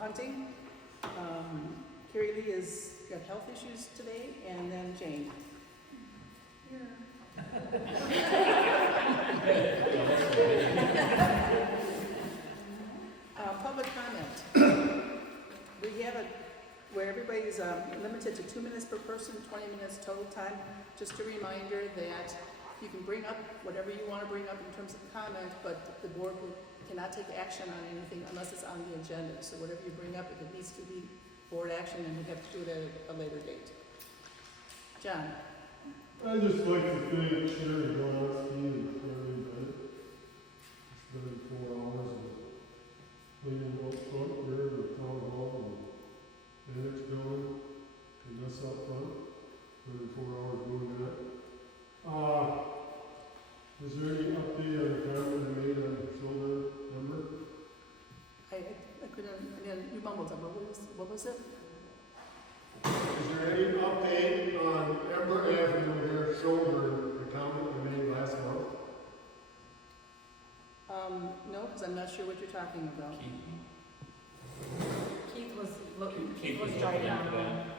hunting. Carrie Lee has got health issues today, and then Jane. Public comment. We have it where everybody's limited to 2 minutes per person, 20 minutes total time. Just a reminder that you can bring up whatever you want to bring up in terms of comment, but the board cannot take action on anything unless it's on the agenda. So whatever you bring up, if it needs to be board action, and we have to do it at a later date. John? I just like to thank Sherry Donowski and Clary Bennett. Spending 4 hours of cleaning out front here in the town hall and annex building, and us out front. Spending 4 hours doing that. Is there any update on the comment I made on the shoulder number? I couldn't, again, you mumbled something. What was it? Is there any update on Ember Avenue here, shoulder, the comment I made last month? No, because I'm not sure what you're talking about. Keith was driving around.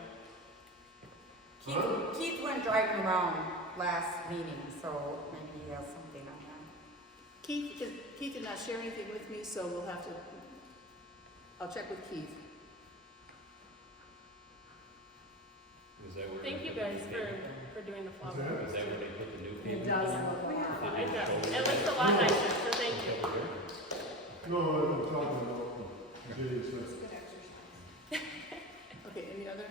Keith went driving around last meeting, so maybe he has something on that. Keith did not share anything with me, so we'll have to, I'll check with Keith. Is that where Thank you guys for doing the flower. Is that where they put the new It pavement? does look like It does. It looks a lot nicer, so thank you. No, I'm talking about the days. Okay, any other?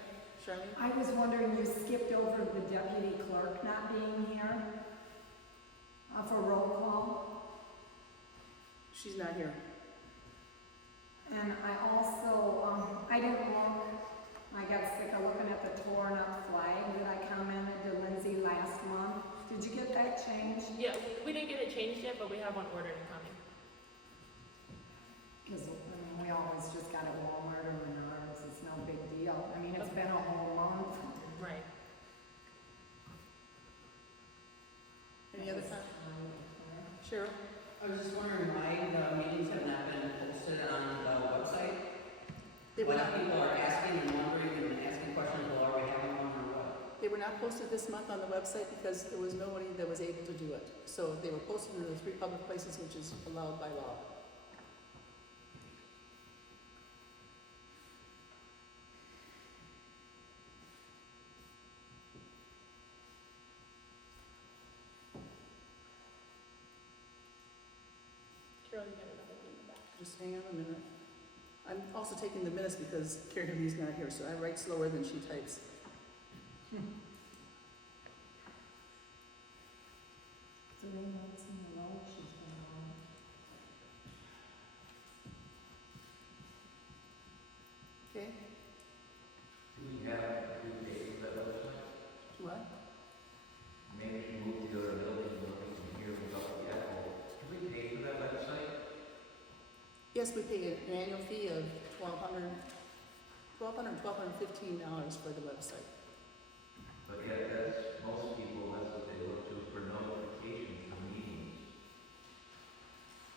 Charlene? I was wondering, you skipped over the deputy clerk not being here for roll call. She's not here. And I also, I didn't look, I got sick of looking at the torn up flag that I commented to Lindsay last month. Did you get that changed? Yeah, we didn't get it changed yet, but we have one ordered and coming. Because we always just got it Walmart or Menards, it's no big deal. I mean, it's been a whole month. Right. Any other comment? Cheryl? I was just wondering why the meetings have not been posted on the website. They were Why not, people are asking and wondering and asking questions, well, are we having one or what? they were not posted this month on the website because there was nobody that was able to do it. So they were posted in the 3 public places, which is allowed by law. Carol, you got another one in the back. Just hang on a minute. I'm also taking the minutes because Carrie Lee's not here, so I write slower than she types. So they know it's in the road, she's been on. Okay? Do we have a date for that website? What? Maybe you move to the building from here without the apple. Do we pay for that website? Yes, we pay an annual fee of $1,215 for the website. But yet that's, most people, that's what they look to for notifications for meetings.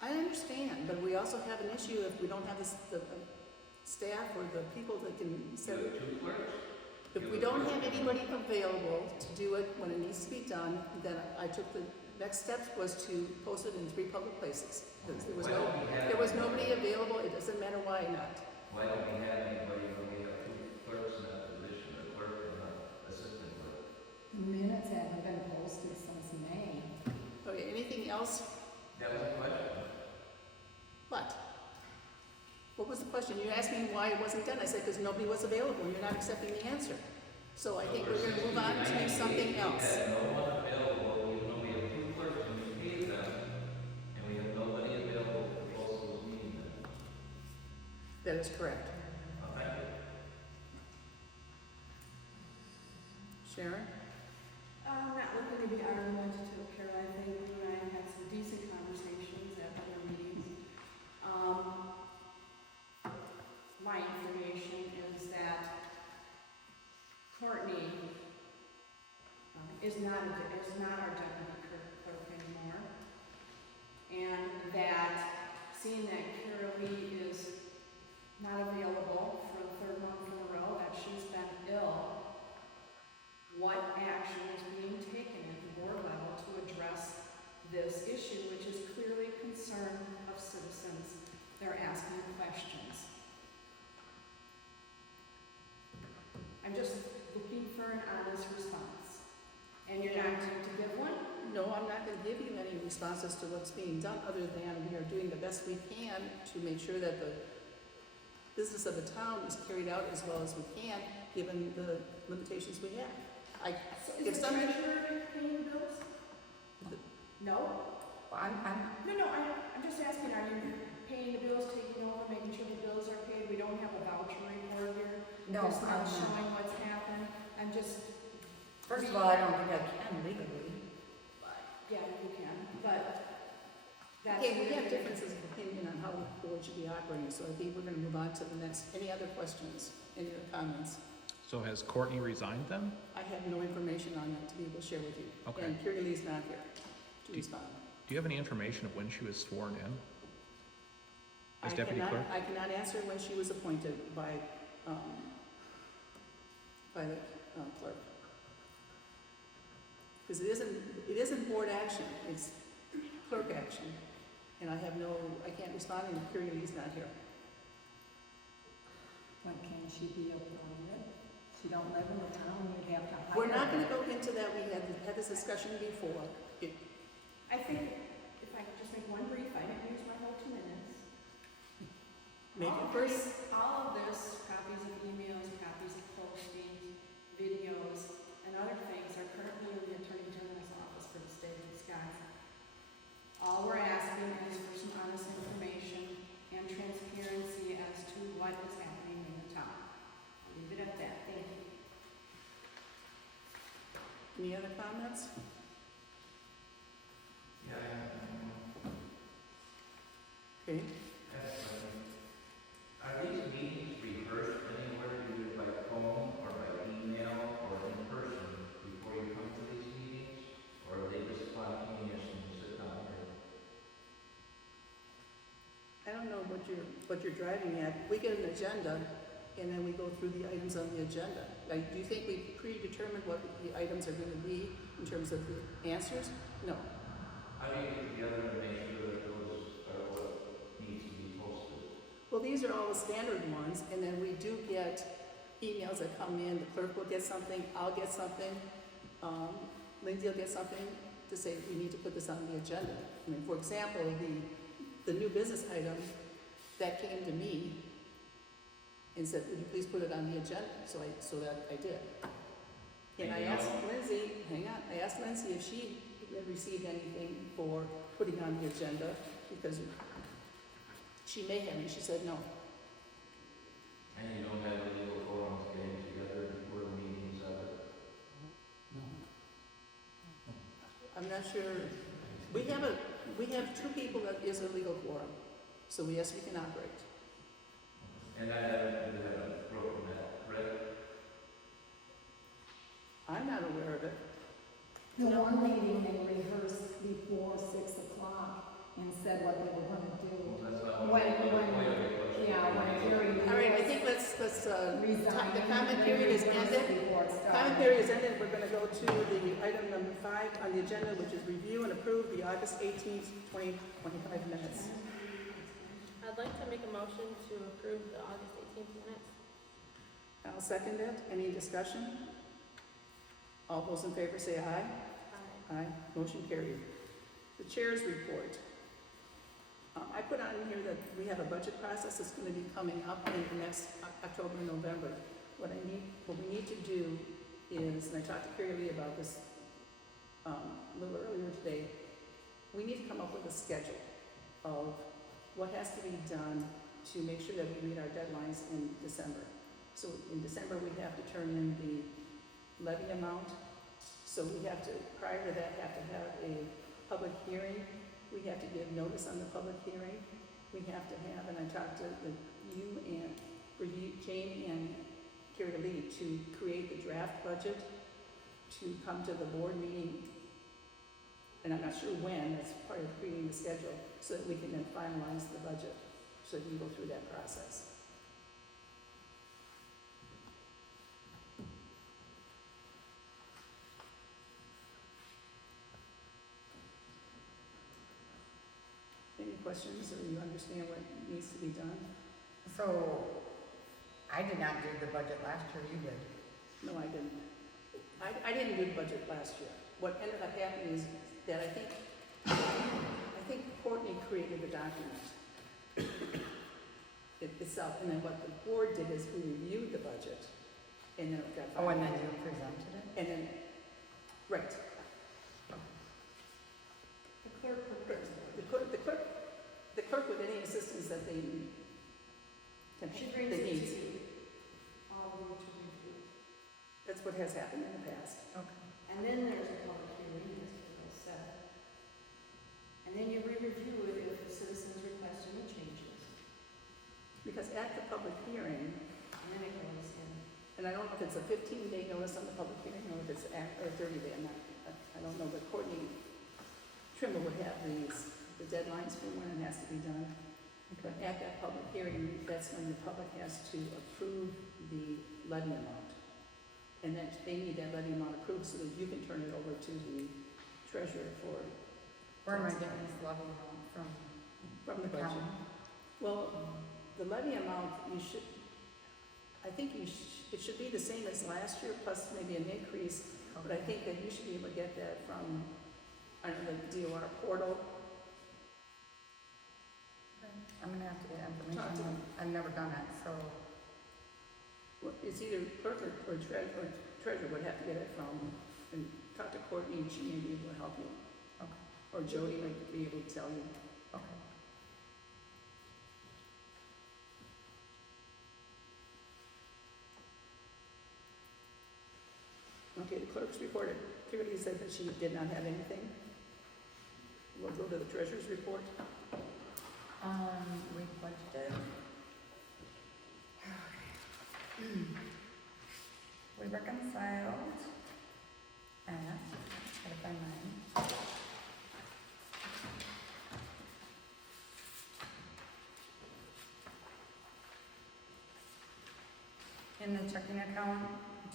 I understand, but we also have an issue if we don't have the staff or the people that can So send. 2 clerks? If we don't have anybody available to do it when it needs to be done, then I took the next step was to post it in 3 public places. There was nobody available, it doesn't matter why not. Why don't we have anybody when we have 2 clerks in that position, a clerk and an assistant clerk? The minutes haven't been posted since May. Okay, anything else? That was the question. What? What was the question? You asked me why it wasn't done. I said, because nobody was available, and you're not accepting the answer. So I think we're gonna move on to something else. We had no one available, we have 2 clerks and we paid them, and we have nobody available for both of those meetings. That is correct. Thank you. Sharon? Not looking to be argumentative, Carol. I think you and I have had some decent conversations at other meetings. My information is that Courtney is not our deputy clerk anymore, and that seeing that Carol Lee is not available I'm just looking for an honest response. And you're not going to give one? No, I'm not gonna give you any responses to what's being done, other than we are doing the best we can to make sure that the business of the town is carried out as well as we can, given the limitations we have. So If is the somebody- treasurer paying the bills? No? Well, No, I'm just asking, are you paying the bills, taking over, making sure the bills are paid? We don't have a voucher report here. no, It's not I'm not. showing what's happened. I'm just, First of all, I don't think I can legally. yeah, you can, but that's. Okay, we have differences of opinion on how the board should be operating, so I think we're gonna move on to the next. Any other questions, any other comments? So has Courtney resigned then? I have no information on that to be able to share with you. Okay. And Kira Lee's not here to Do- respond. Do you have any information of when she was sworn in? As I deputy cannot- clerk? I cannot answer when she was appointed by the clerk. Because it isn't board action, it's clerk action. And I can't respond, and Kira Lee's not here. When can she be appointed? She don't live in the town, you'd have to hire her. We're not gonna go into that, we had this discussion before. I think if I could just make one brief, I didn't use my whole 2 minutes. Make it first. All of this, copies of emails, copies of postings, videos, and other things are currently in the Attorney General's office for the state of Wisconsin. All we're asking is for some honest information and transparency as to what is happening in the town. Leave it at that. Thank you. Any other comments? Yeah, Okay. are these meetings rehearsed anywhere, either by phone or by email or in person before you come to these meetings? Or are they just spontaneous and you sit down here? I don't know what you're driving at. We get an agenda, and then we go through the items on the agenda. Like, do you think we predetermined what the items are gonna be in terms of the answers? No. How do you get together to make sure that those are what needs to be posted? Well, these are all the standard ones, and then we do get emails that come in. The clerk will get something, I'll get something, Lindsay will get something to say, we need to put this on the agenda. I mean, for example, the new business item that came to me and said, would you please put it on the agenda? So that I did. And I asked Lindsay, I asked Lindsay if she had received anything for putting on the agenda, because she may have, and she said no. And you don't have a legal forum getting together before the meetings of it? I'm not sure, we have 2 people that is a legal quorum, so yes, we can operate. And I haven't broken that thread. I'm not aware of it. The one meeting they rehearsed before 6 o'clock and said what they were gonna do. That's not When, Jerry. All right, I think let's Resigned. the comment period is ended. Before it started. Comment period is ended. We're gonna go to the item number 5 on the agenda, which is review and approve the August 18th, 2025 minutes. I'd like to make a motion to approve the August 18th minutes. I'll second it. Any discussion? All those in favor say aye. Aye. Motion carried. The chair's report. I put on here that we have a budget process that's gonna be coming up in the next October, November. What we need to do is, and I talked to Carrie Lee about this a little earlier today, we need to come up with a schedule of what has to be done to make sure that we meet our deadlines in December. So in December, we have to turn in the levy amount. So we have to, prior to that, have to have a public hearing. We have to give notice on the public hearing. We have to have, and I talked to Jane and Carrie Lee to create the draft budget to come to the board meeting. And I'm not sure when, that's part of creating the schedule, so that we can then finalize the budget, so that we can go through that process. Any questions, or you understand what needs to be done? So, I did not do the budget last year, you did. No, I didn't. I didn't do the budget last year. What ended up happening is that I think Courtney created the document itself, and then what the board did is we reviewed the budget, and then it got. Oh, and then you presented it? And then, right. The clerk prepares it. The clerk with any assistance that they She brings they it need. to you, all of you to review. That's what has happened in the past. Okay. And then there's a public hearing, as Bill said. And then you re-review it if the citizens request any changes. Because at the public hearing, And then it goes in. and I don't know if it's a 15-day notice on the public hearing or if it's or 30-day, I don't know, but Courtney Trimble would have the deadlines for when it has to be done. But at that public hearing, that's when the public has to approve the levy amount. And then they need that levy amount approved so that you can turn it over to the treasurer for. Where am I getting this levy amount from? From the budget. County? Well, the levy amount, it should be the same as last year, plus maybe an increase, but I think that you should be able to get that from, I don't know, the DOR portal. I'm gonna have to get Talk to information. them. I've never done it, so. Well, it's either clerk or treasurer would have to get it from, and talk to Courtney, and she may be able to help you. Okay. Or Jody might be able to tell you. Okay. Okay, the clerk's report, Kimberly said that she did not have anything. We'll go to the treasurer's report. We budgeted. We reconciled. Gotta find mine. In the checking account,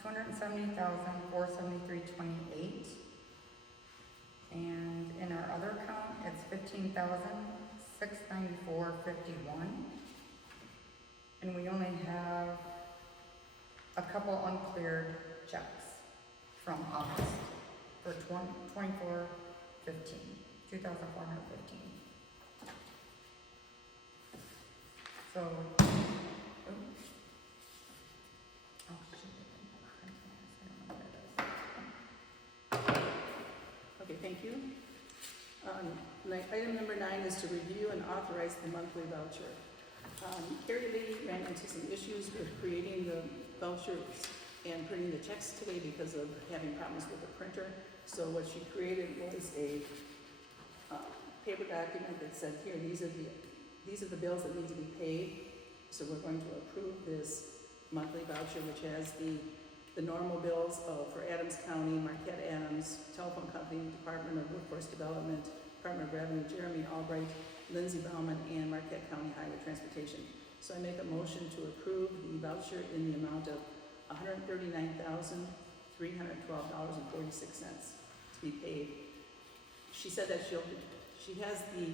270,473.28. And in our other account, it's 15,694.51. And we only have a couple uncleared checks from August for 2,415. So, oh shoot, I don't know what it is. Okay, thank you. Item number 9 is to review and authorize the monthly voucher. Carrie Lee ran into some issues with creating the vouchers and printing the checks today because of having problems with the printer. So what she created was a paper document that said, here, these are the bills that need to be paid. So we're going to approve this monthly voucher, which has the normal bills for Adams County, Marquette Adams, Telephone Company, Department of Workforce Development, Department of Revenue, Jeremy Albright, Lindsey Bauman, and Marquette County Highway Transportation. So I make a motion to approve the voucher in the amount of $139,312.46 to be paid. She said that she has the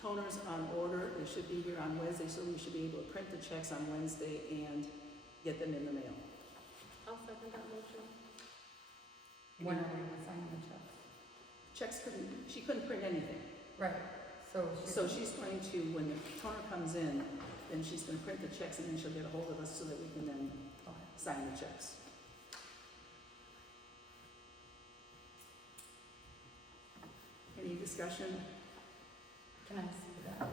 toners on order. They should be here on Wednesday, so we should be able to print the checks on Wednesday and get them in the mail. I'll second that motion. When are we gonna sign the checks? She couldn't print anything. Right, so. So she's going to, when the toner comes in, then she's gonna print the checks and then she'll get a hold of us so that we can then sign the checks. Any discussion? Can I see that?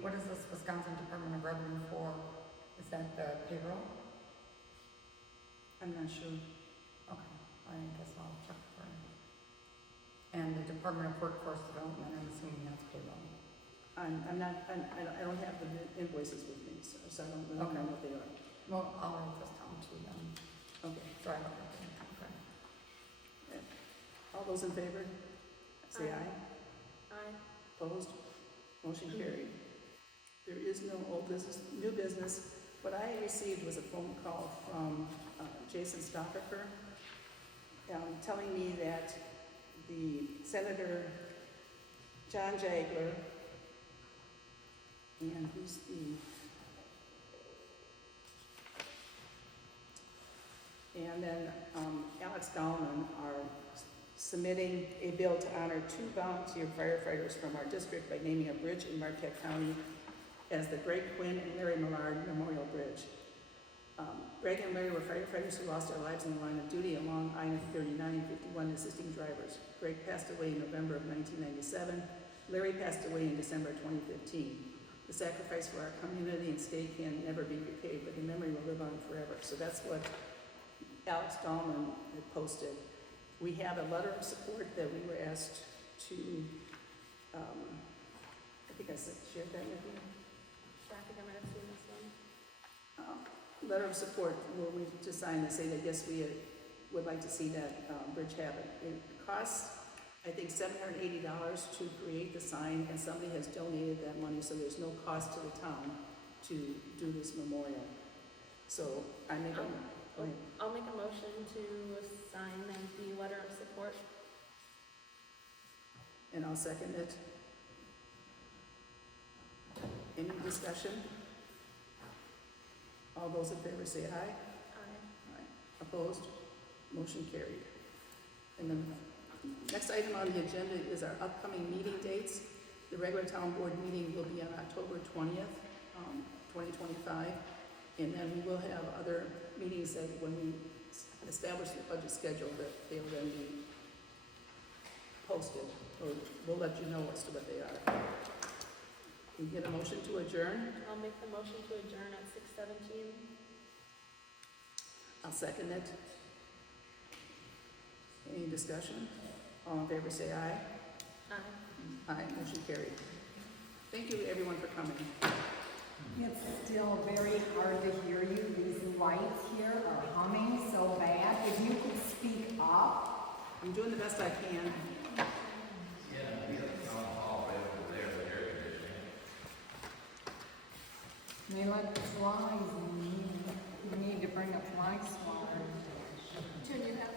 What is this Wisconsin Department of Revenue for? Is that the payroll? I'm not sure. Okay, I guess I'll check for it. And the Department of Workforce Development, I'm assuming that's payroll. I don't have the invoices with me, so I don't really know what they are. Well, I'll write this down too then. Okay. So I have everything, okay. All those in favor? say aye. Aye. Opposed? Motion carried. There is no old business, new business. What I received was a phone call from Jason Stoffaker telling me that the Senator John Jagler and who's the, and then Alex Dahlman are submitting a bill to honor 2 volunteer firefighters from our district by naming a bridge in Marquette County as the Greg Quinn and Larry Millard Memorial Bridge. Greg and Larry were firefighters who lost their lives in the line of duty along I-39 and 51 assisting drivers. Greg passed away in November of 1997. Larry passed away in December 2015. The sacrifice for our community and state can never be repaid, but the memory will live on forever. So that's what Alex Dahlman had posted. We have a letter of support that we were asked to, I think I shared that with you. I think I might have seen this one. Letter of support where we to sign to say that yes, we would like to see that bridge happen. It costs, I think, $780 to create the sign, and somebody has donated that money, so there's no cost to the town to do this memorial. So I make a, go ahead. I'll make a motion to sign the letter of support. And I'll second it. Any discussion? All those in favor say aye. Aye. Opposed? Motion carried. And then next item on the agenda is our upcoming meeting dates. The regular town board meeting will be on October 20th, 2025. And then we will have other meetings that when we establish the budget schedule that they will then be posted, or we'll let you know as to what they are. Can we get a motion to adjourn? I'll make the motion to adjourn at 6:17. I'll second it. Any discussion? All in favor say aye. Aye. Aye, motion carried. Thank you everyone for coming. It's still very hard to hear you. These lights here are humming so bad. If you could speak up. I'm doing the best I can. Yeah, we have a town hall right over there, the air conditioning. They let the flies in. You need to bring a fly swatter. June, you have